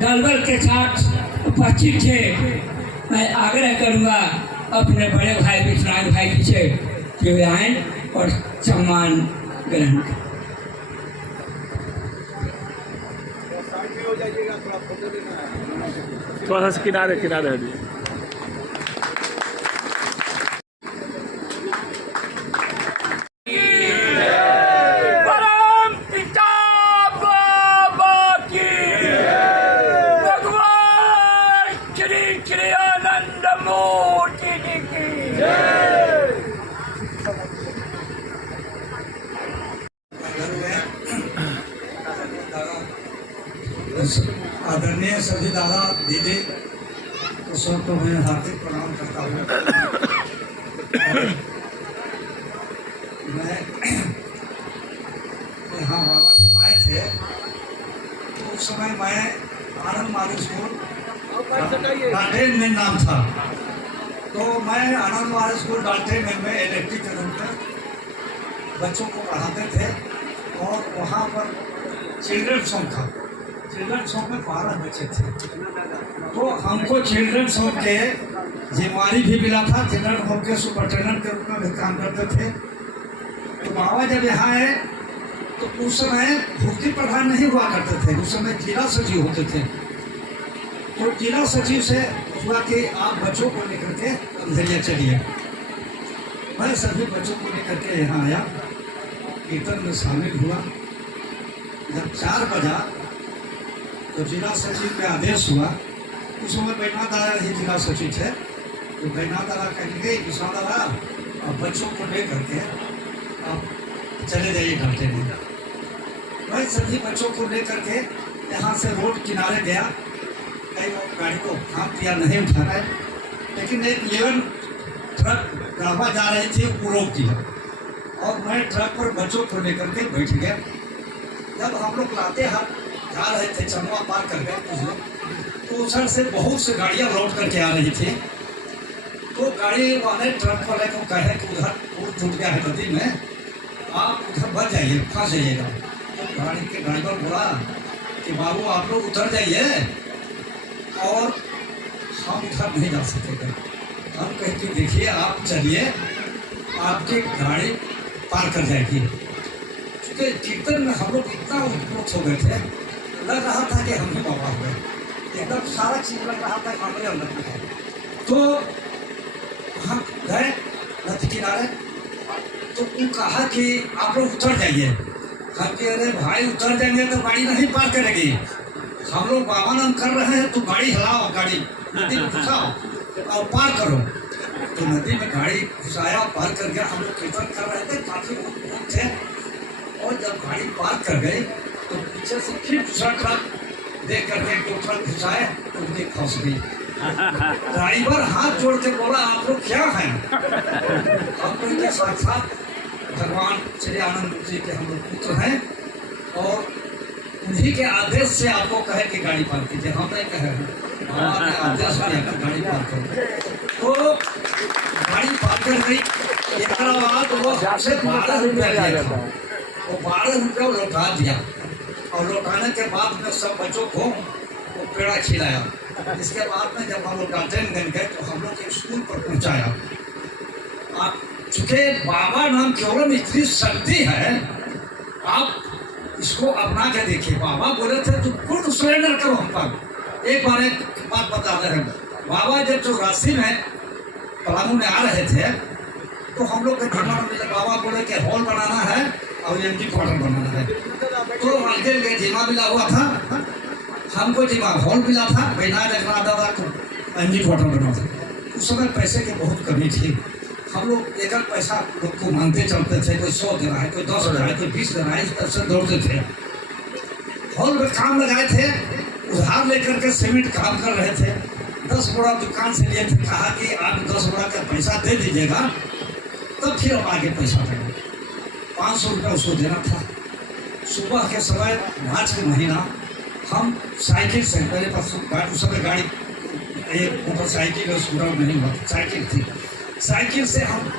दलबल के साथ उपस्थित थे। मैं आग्रह करूँगा अपने बड़े भाई विश्वनाथ भाई जी से कि वे आएँ और सम्मान ग्रहण करें। थोड़ा सा किनारे किनारे हटिए। आदरणीय सभी दादा दीदी तो सबको मैं हार्दिक प्रणाम करता हूँ। मैं यहाँ बाबा जब आए थे तो उस समय मैं आनंद मार्ग स्कूल डाल्टन में नाम था, तो मैं आनंद मार्ग स्कूल डाल्टन में इलेक्ट्रिक के रूप में बच्चों को पढ़ाते थे और वहाँ पर चिल्ड्रन सॉन्ग था। चिल्ड्रन सॉन्ग में 12 बच्चे थे, तो हमको चिल्ड्रन सॉन्ग के जिम्मेवारी भी मिला था। चिल्ड्रन होम के सुपरिटेंडेंट के रूप में भी काम करते थे। तो बाबा जब यहाँ आए तो उस समय भुक्ति प्रधान नहीं हुआ करते थे, उस समय जिला सचिव होते थे। तो जिला सचिव से हुआ कि आप बच्चों को लेकर के अंधेरिया चलिए। मैं सभी बच्चों को लेकर के यहाँ आया, कीर्तन में शामिल हुआ। जब 4 बजा तो जिला सचिव का आदेश हुआ। उस समय बैनाथ दादा ही जिला सचिव थे, तो बैनाथ दादा कहेंगे विश्वनाथ दादा अब बच्चों को ले करके आप चले जाइए घंटे में। मैं सभी बच्चों को ले करके यहाँ से रोड किनारे गया। कई लोग गाड़ी को हाथ दिया नहीं उठा रहे, लेकिन एक 11 ट्रक गावा जा रही थी, वो रोक दिया और मैं ट्रक पर बच्चों को लेकर के बैठ गया। जब हम लोग लाते हाथ जा रहे थे, चंदवा पार कर गए, तो उधर से बहुत से गाड़ियां लौट करके आ रही थी। तो गाड़ी वाले ट्रक वाले को कहे कि उधर पुल टूट गया है नदी में, आप उधर बच जाइए, फंस जाइएगा। तो गाड़ी के ड्राइवर बोला कि बाबू आप लोग उतर जाइए, और हम उधर नहीं जा सकेंगे। हम कहे कि देखिए आप चलिए, आपकी गाड़ी पार कर जाएगी। क्योंकि कीर्तन में हम लोग इतना उत्प्रोत हो गए थे, लग रहा था कि हम ही बाबा हुए, एकदम सारा चीज लग रहा था हमारे अंदर में है। तो हम गए नदी किनारे, तो वो कहा कि आप लोग उतर जाइए। हम कह रहे भाई उतर जाएंगे तो गाड़ी नहीं पार करेगी, हम लोग बाबा नाम कर रहे हैं, तो गाड़ी हिलाओ, गाड़ी नदी में घुसाओ और पार करो। तो नदी में गाड़ी घुसाया, पार कर गया। हम लोग कीर्तन कर रहे थे, काफी लोग थे, और जब गाड़ी पार कर गई तो पीछे से फिर दूसरा ट्रक देख करके 2 ट्रक घुसाए तो उनकी फंस गई। ड्राइवर हाथ जोड़ के बोला आप लोग क्या हैं? हम लोग के साक्षात भगवान श्री आनंद जी के हम लोग पुत्र हैं, और उन्हीं के आदेश से आपको कहे कि गाड़ी पार कीजिए। हम नहीं कहे, हमारे आदेश दिया कि गाड़ी पार करो। तो गाड़ी पार कर गई। एक बाद वो हमसे 12 रुपया दिया था, वो 12 रुपया लौटा दिया, और लौटाने के बाद में सब बच्चों को वो पेड़ा खिलाया। इसके बाद में जब हम लोग डाल्टन गए तो हम लोग स्कूल पर पहुंचाया। आप चूंकि बाबा नाम केवल इतनी शक्ति है, आप इसको अपना के देखिए। बाबा बोले थे तुम पूर्ण सरेंडर करो हम पर। एक बात बता रहे हैं, बाबा जब 84 में पलामू में आ रहे थे तो हम लोग के जिम्मा में बाबा बोले कि हॉल बनाना है और एमजी क्वार्टर बनाना है। तो आगे जिम्मा मिला हुआ था, हमको जिम्मा हॉल मिला था, बैनाथ दादा को एमजी क्वार्टर बना था। उस समय पैसे की बहुत कमी थी। हम लोग एक पैसा लोग को मांगते चलते थे, कोई 100 दे रहा है, कोई 10 दे रहा है, कोई 20 दे रहा है, इस तरह से दौड़ते थे। हॉल में काम लगाए थे, उधार लेकर के सीमेंट काम कर रहे थे। 10 बोरा दुकान से लिए थे, कहा कि आप 10 बोरा का पैसा दे दीजिएगा तब फिर हम आगे पैसा देंगे। 500 रुपया उसको देना था। सुबह के समय मार्च के महीना हम साइकिल से, मेरे पास उस समय गाड़ी मोटरसाइकिल और स्कूटर नहीं हुआ, साइकिल थी। साइकिल से हम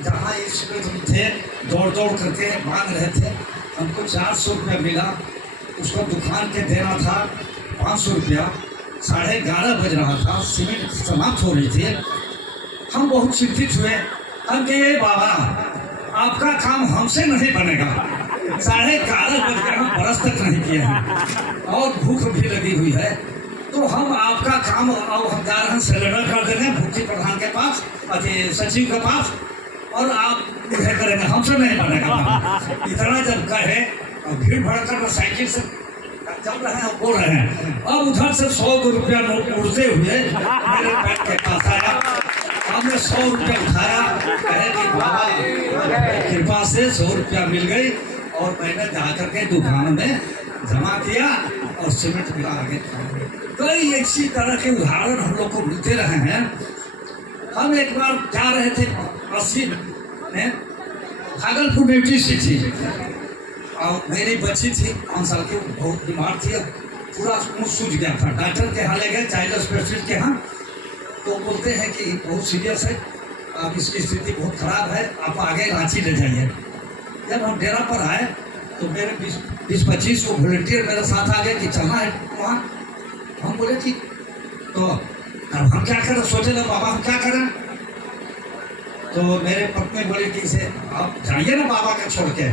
जहाँ स्कूल थे दौड़ दौड़ करके मांग रहे थे। हमको 400 रुपया मिला, उसको दुकान के देना था 500 रुपया, 11:30 बज रहा था, सीमेंट समाप्त हो रही थी। हम बहुत चिंतित हुए। हम कहे बाबा आपका काम हमसे नहीं बनेगा, 11:30 बज गए, हम बरस तक नहीं किए हैं और भूख भी लगी हुई है, तो हम आपका काम और हम जा रहे हैं सिलेंडर कर देंगे भूखी प्रधान के पास, सचिव के पास, और आप इधर करेंगे, हमसे नहीं बनेगा। इतना जब कहे और भीड़ भड़कर साइकिल से चल रहे हैं, बोल रहे हैं। अब उधर से 100 रुपया नोट उड़ते हुए मेरे पैर के पास आया। हमने 100 रुपया उठाया, कहे कि बाबा कृपा से 100 रुपया मिल गई, और मैंने जाकर के दुकान में जमा किया और सीमेंट मिला आगे। कई ऐसी तरह के उदाहरण हम लोग को मिलते रहे हैं। हम एक बार जा रहे थे 80 में, भागलपुर ड्यूटी से थी, और मेरी बच्ची थी 5 साल की, बहुत बीमार थी, पूरा मुंह सूज गया था। डॉक्टर के यहाँ ले गए, चाइल्ड स्पेशलिस्ट के यहाँ, तो बोलते हैं कि बहुत सीरियस है, अब इसकी स्थिति बहुत खराब है, आप आगे रांची ले जाइए। जब हम डेरा पर आए तो मेरे 20-25 को वॉलंटियर मेरे साथ आ गए कि चलना है वहाँ। हम बोले कि तो अब हम क्या करें, सोचे ना बाबा हम क्या करें। तो मेरे पत्नी बोले कि इसे आप जाइए ना बाबा के छोड़ के,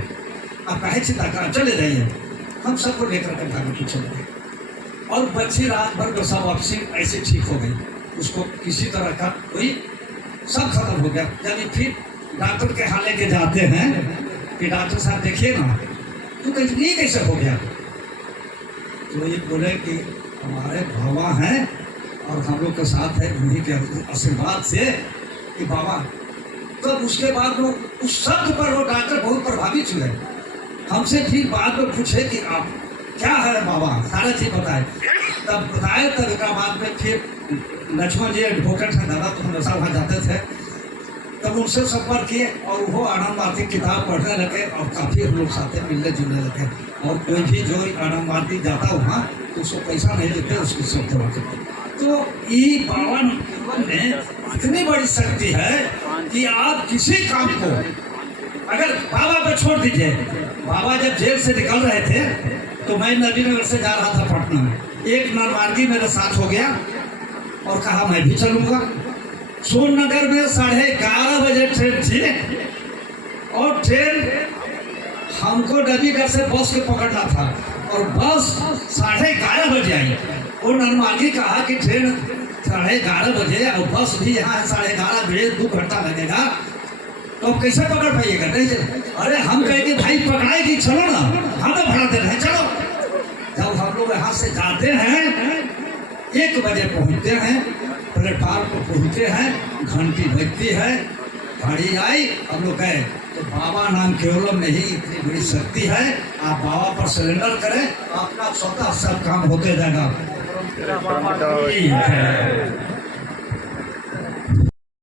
आप काहे चिंता करें, चले जाइए। हम सबको लेकर के भागलपुर चले गए, और बच्ची रात भर में सब वापसी ऐसे ठीक हो गई, उसको किसी तरह का कोई सब खत्म हो गया। जब फिर डॉक्टर के यहाँ लेके जाते हैं कि डॉक्टर साहब देखिए ना, तो कहते ये कैसे हो गया। तो ये बोले कि हमारे बाबा हैं और हम लोग के साथ है, उन्हीं के आशीर्वाद से कि बाबा। तो उसके बाद वो उस शब्द पर वो डॉक्टर बहुत प्रभावित हुए। हमसे फिर बाद में पूछे कि आप क्या है बाबा, सारा चीज बताए। तब बताए, तब एक बाद में फिर लक्ष्मण जी एडवोकेट हैं दादा, तो हमेशा वहाँ जाते थे, तब उनसे संपर्क किए और वो आनंद भारती किताब पढ़ने लगे, और काफ़ी हम लोग साथ मिलने जुलने लगे। और कोई भी जो आनंद भारती जाता वहाँ तो उसको पैसा नहीं देते, उसकी सब सेवा करते। तो ये बाबा में इतनी बड़ी शक्ति है कि आप किसी काम को अगर बाबा पर छोड़ दीजिए। बाबा जब जेल से निकल रहे थे तो मैं नबीनगर से जा रहा था पटना में, एक नरमार्गी मेरे साथ हो गया और कहा मैं भी चलूंगा। सोननगर में 11:30 बजे ट्रेन थी, और ट्रेन हमको नबीनगर से बस के पकड़ना था, और बस 11:30 बजे आई। वो नरमार्गी कहा कि ट्रेन 11:30 बजे और बस भी यहाँ 11:30 बजे, 2 घंटा लगेगा, तो अब कैसे पकड़ पाइएगा। नहीं, अरे हम कहेंगे भाई पकड़ाएगी, चलो ना, हम तो भाड़ा दे रहे हैं, चलो। जब हम लोग यहाँ से जाते हैं 1 बजे पहुँचते हैं, प्लेटफार्म पर पहुँचते हैं, घंटी बजती है, गाड़ी आई, हम लोग गए। तो बाबा नाम केवलम में ही इतनी बड़ी शक्ति है। आप बाबा पर सरेंडर करें, आपका स्वतः सब काम होते जाएगा।